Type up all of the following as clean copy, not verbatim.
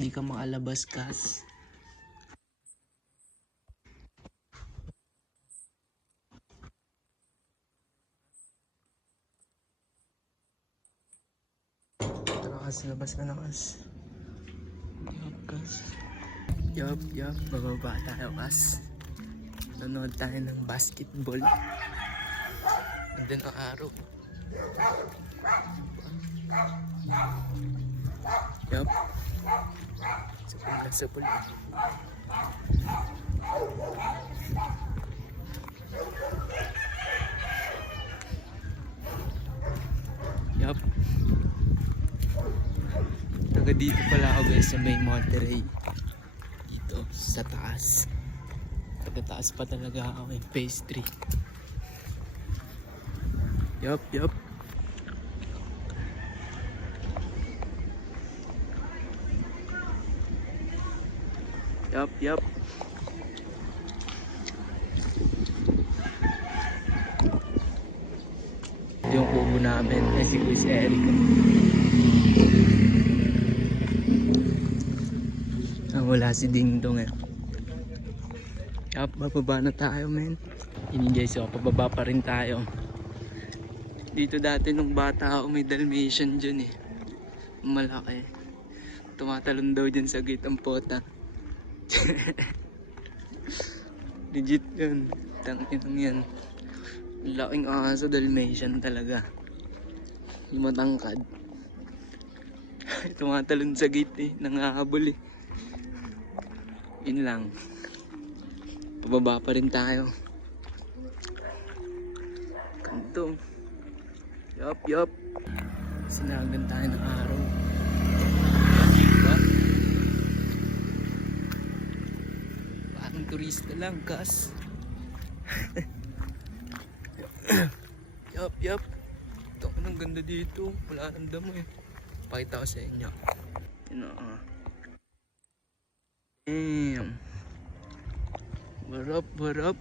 Di ka makalabas, Kas. Tara, Kas. Labas ka na, Kas. Yup, Kas. Yup. Bababa tayo, Kas. Nanood tayo ng basketball. And then ang araw. Yup. Sapul. Yup. Taga dito pala ako guys sa may Monterey. Dito sa taas. Taga taas pa talaga ako yung phase 3. Yup. Yup. Yung kubo namin ay si Kuis Eric. Wala si Ding Dong eh. Yup, bababa na tayo men. Yun guys, so pababa pa rin tayo. Dito dati nung bata ako may Dalmatian dyan eh. Malaki. Tumatalon daw dyan sa gate ang pota. Legit yun. Tangin yan. Laking aso, Dalmatian talaga. Yung matangkad. Tumatalon sa gate eh. Nangahabol eh. Yun lang. Pababa pa rin tayo. Kanto. Yup. Sinagan tayo ng araw. Diba? Parang turista lang, Kas. Yup. Ito, anong ganda dito. Wala nang damo eh. Pakita ko sa inyo. Damn. What up?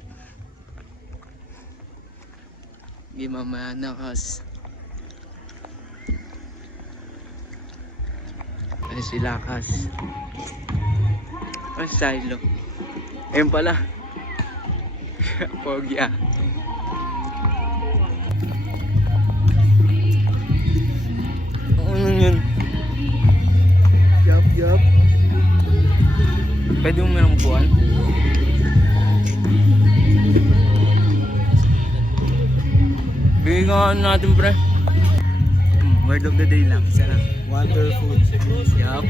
Hindi mamaya na, Kas. Ay sila, Kas. Ay silo. Ayun pala. Pogi ah. Ano yun? Yup. Pwede mo merang buwan? Bigyan nga natin pre. Word of the day lang. Isa lang. Wonderful. Yup.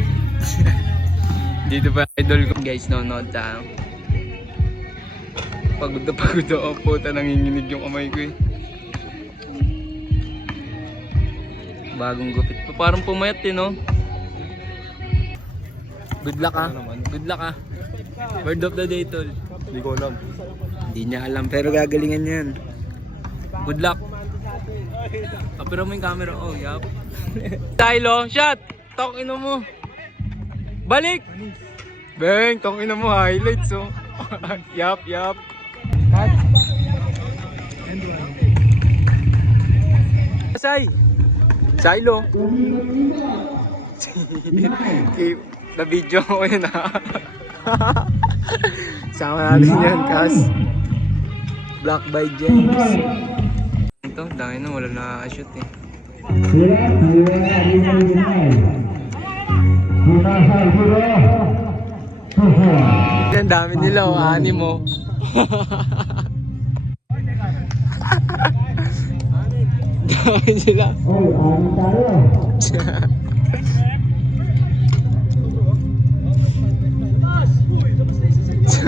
Dito pa idol ko guys, nanonood tayo. Pagod na ako, puta, nanginginig yung kamay ko eh. Bagong gupit pa, parang pumayat eh no. Good luck ah. Word of the day tol. Hindi ko alam. Hindi niya alam pero gagalingan niya yan. Good luck. Kapira mo yung camera. Oh, yup. Silo, shot! Tok ino mo. Balik! Bang, tok ino mo. Highlights oh. Yup. Cut. Say! Silo! Na video ko yun ha. Sama natin yan, Kas. Black by James. Ito, dahil na wala na-shoot eh. Ang dami nila o, animo. Dami sila.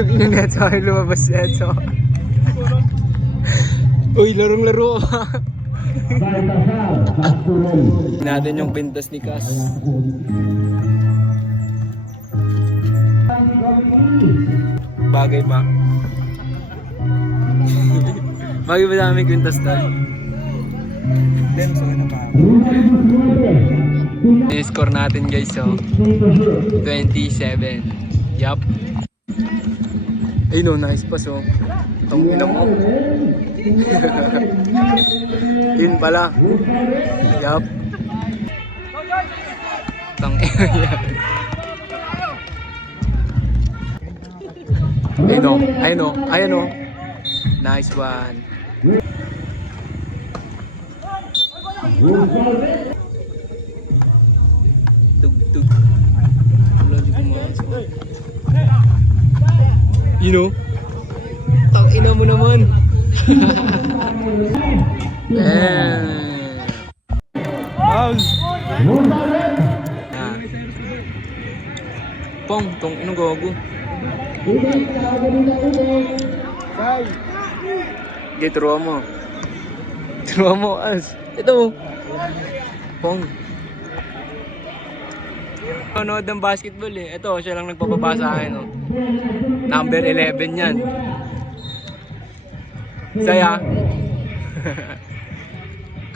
Yung neto ay lumabas neto. Uy, larong-laro. Natin yung pintas ni Kas. Bagay ba? Bagay ba namin pintas tayo? I-score natin guys so 27. Yup. Ay no, nice pass oh. Tangina mo. Yun pala. Yup. Tangina yan. Ayun o, ayun o, ayun o. Nice one. Tug. Wala, di kumasok. You know? Tangina mo naman. Ah. Pong, tong inong gago. Okay, turuan mo. Turuan mo, as. Ito. Pong. Nanonood ng basketball eh. Ito, siya lang nagpapaba sa akin. Oh. Number 11 yan. Saya.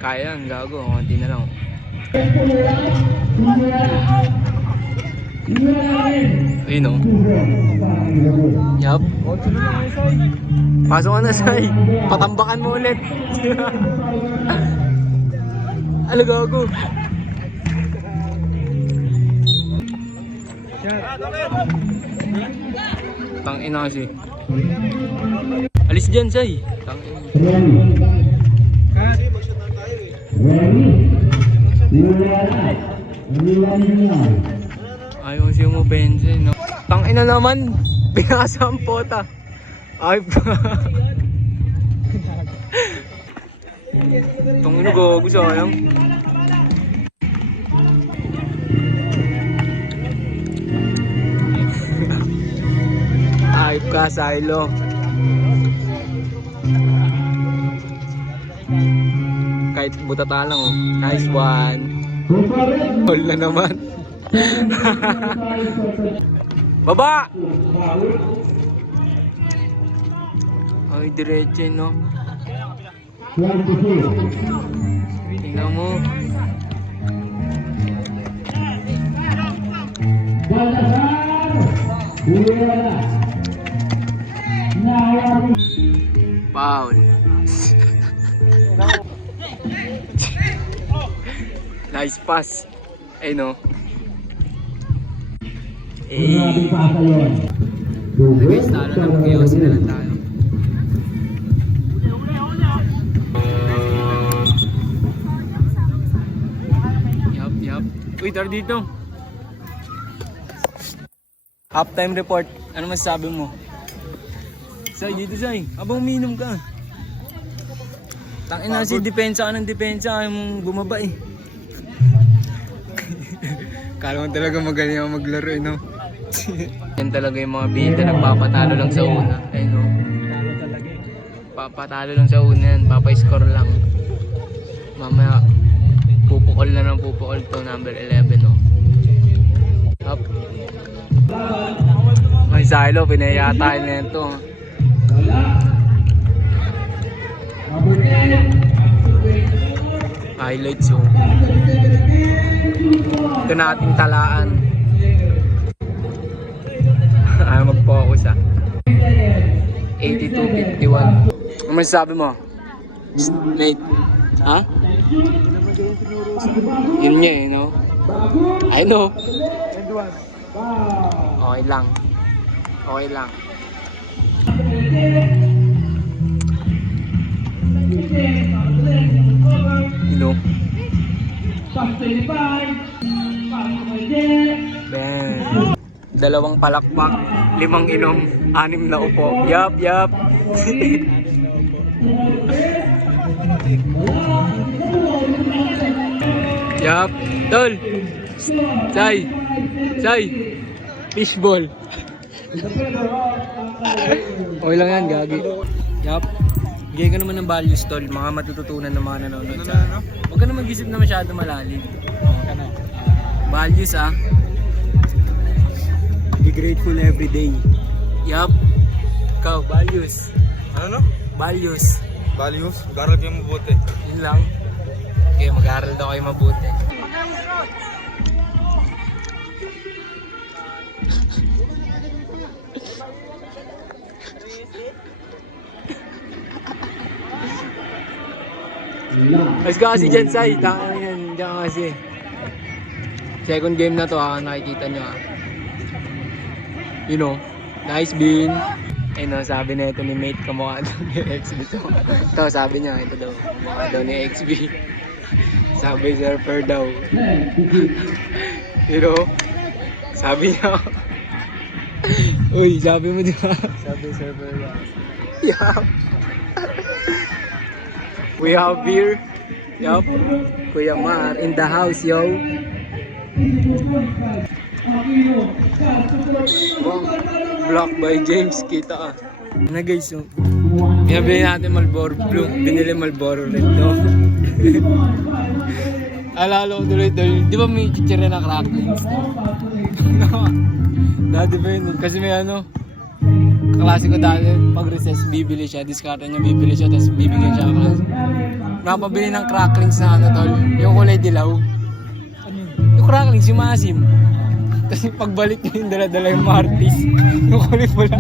Kaya, ang gago. Konti na lang. Ayun o. Yup. Pasok ka na, Sai. Patambakan mo ulit. Ano gago? Tangina kasi. Alis dyan, Sai. Tangina. Ayaw siya mo bensin, no? Tangina naman. Pinasa ang pota. Ay, tangina gago, sayang. Ayop ka, Silo. Kahit butata lang, oh. Nice one. Hol na naman. Baba! Ay, diretso, no? Tingnan mo. Foul. Nice pass. Ay no. Guys, talo na mag-iwas na lang tayo. Yup. Uy, tara dito. Halftime report. Ano masasabi mo? Say, dito Say. Abang uminom ka. Tangina si depensa ka ng depensa. Ayaw mong bumaba eh. Kala mo talaga magaling ako maglaro eh, no? Yan talaga yung mga bida. Nagpapatalo lang sa una. Eh, no? Papatalo lang sa una yan. Papa-score lang. Mamaya, pupukol na ng pupukol to. Number 11, no? Up. Ay, Silo, pinayatayin na ito. Highlights, oh. Ito na ating talaan. Ayaw mag-focus, ah. 82-51. Ano masasabi mo? Mate? Ha? Yun niya eh, no? I know. Okay lang. Okay lang. You know? Bang. Dalawang palakpak, 5 inom, 6 na upo. Yup. Yup. Tol. Say. Fishball. Okay lang yan, gagi. Yup. Bigay ka naman ng values, tol. Mga matututunan ng mga nanonood sa... Huwag ka na mag-isip na masyado malalim. Values, ah. Be grateful every day. Yup. Ikaw, values. Ano no? Values. Values? Mag-aral kayo mabuti. Yun lang. Okay, mag-aaral daw kayo mabuti. Mas ka kasi dyan, Sai. Taka na yan. Diyan ka kasi. Second game na to, nakikita nyo. You know, nice bean. Eh no, sabi na ito ni mate, kamukha daw ni XB to. Ito, sabi niya, ito daw, kamukha daw ni XB. Sabi surfer daw. You know, sabi niya. Uy, sabi mo diba? Sabi surfer daw. Yeah. We have beer. Yup. Kuya Mar in the house, yo. Wow. Block by James, kita ka. Na guys, so. Binabili natin Marlboro Blue. Binili Marlboro Red, no? Alala ko tuloy-tuloy. Di ba may chichira na cracklings? No. Dati ba yun? Kasi may ano, kaklase ko dati, pag recess, bibili siya, discarte niya, bibili siya, tapos bibigyan siya ako. Napabili ng cracklings na ano tol, yung kulay dilaw. Yung cracklings, yung maasim. Tapos pagbalik niya yung dala-dala yung Martis, yung kulay pula.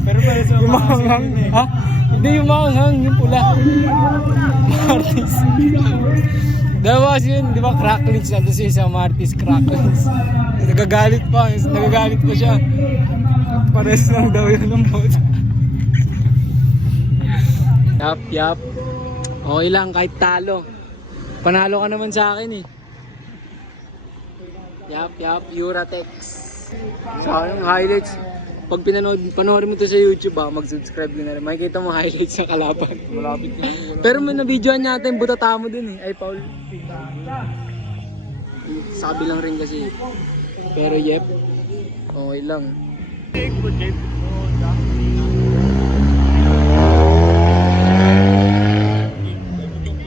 Pero pala sa Yung maanghang, ha? Hindi yung maanghang, yung pula. Martis. Dalawa kasi yun, di ba cracklings na, tapos yung isang Martis cracklings. Nagagalit pa, nagagalit ko siya. Pares lang daw yun ng boat. Yap. Okay lang, kahit talo. Panalo ka naman sa akin eh. Yap, Uratex. Sa yung highlights, pag panoorin mo to sa YouTube mag-subscribe ka na rin. Makikita mo highlights ng kalaban. Malapit yun. Pero may na-videoan niya yung butata mo dun eh. Ay, Paul. Sabi lang rin kasi. Pero yep, okay lang.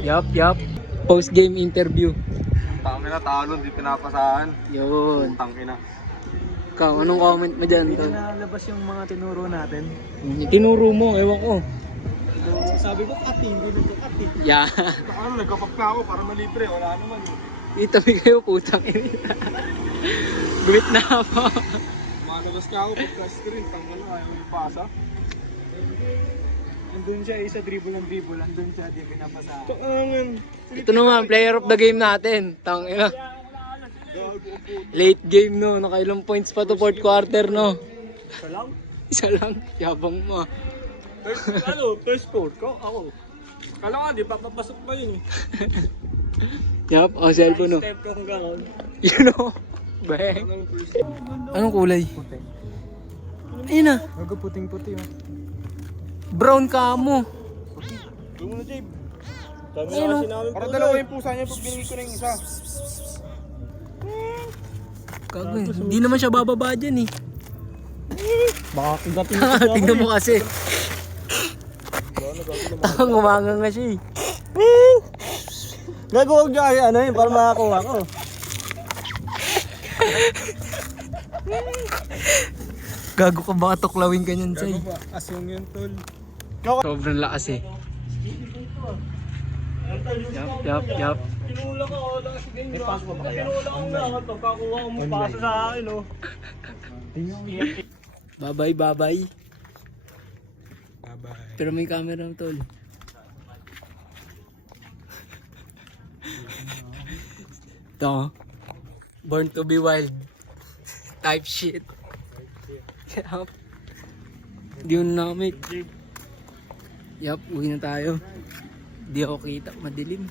Yup. Post-game interview. Tangina, talo, di pinapasahan. Yun. Tangina. Ikaw, anong comment mo dyan? Tol? Nalabas yung mga tinuro natin. Tinuro mo, ewan ko. Sabi ko, kati, hindi nagkakati. Yeah. Ano, nagkapag na ako para malibre. Wala naman eh. Itabi kayo, putang ina. Gulit na ako. Malabas ka ako pagka-screen. Tanggal na, ayaw ipasa. Andun siya, isa dribble. Andun siya, di pinapasahan. Tangan. Ito naman, player of the game natin. Tangina. Late game no, nakailang points pa to fourth quarter no. Isa lang? Isa lang, yabang mo. First score ko, ako. Kala nga, di pa papasok pa yun eh. Yup, cellphone no. Step ko kung gano'n. You know, bang. Anong kulay? Puti. Ayun na, Bago puting-puti oh. brown ka mo. Doon mo na, Jabe. Ayun o. Para dalawa yung pusa niya pag binigay ko na yung isa. Gagawin, hindi naman siya bababa dyan eh. Baka kigatin Tingnan mo kasi. Tangang umangang nga siya eh. Nagawag niya ay ano yun para makakuha ko. Gago ka, baka tuklawin ka niyan say. Gago ba? Asyung yun tol. Sobrang lakas eh. Yup. Tinula ko ako lang si Game. May paso ba kaya? Tinula ko lang ito. Kakuha ko mo paso sa akin oh. Bye-bye. Pero may camera ng tol. Ito. Born to be wild. Type shit. Yup. Di mo na kami. Yup, uwi na tayo. Di ako kita, madilim.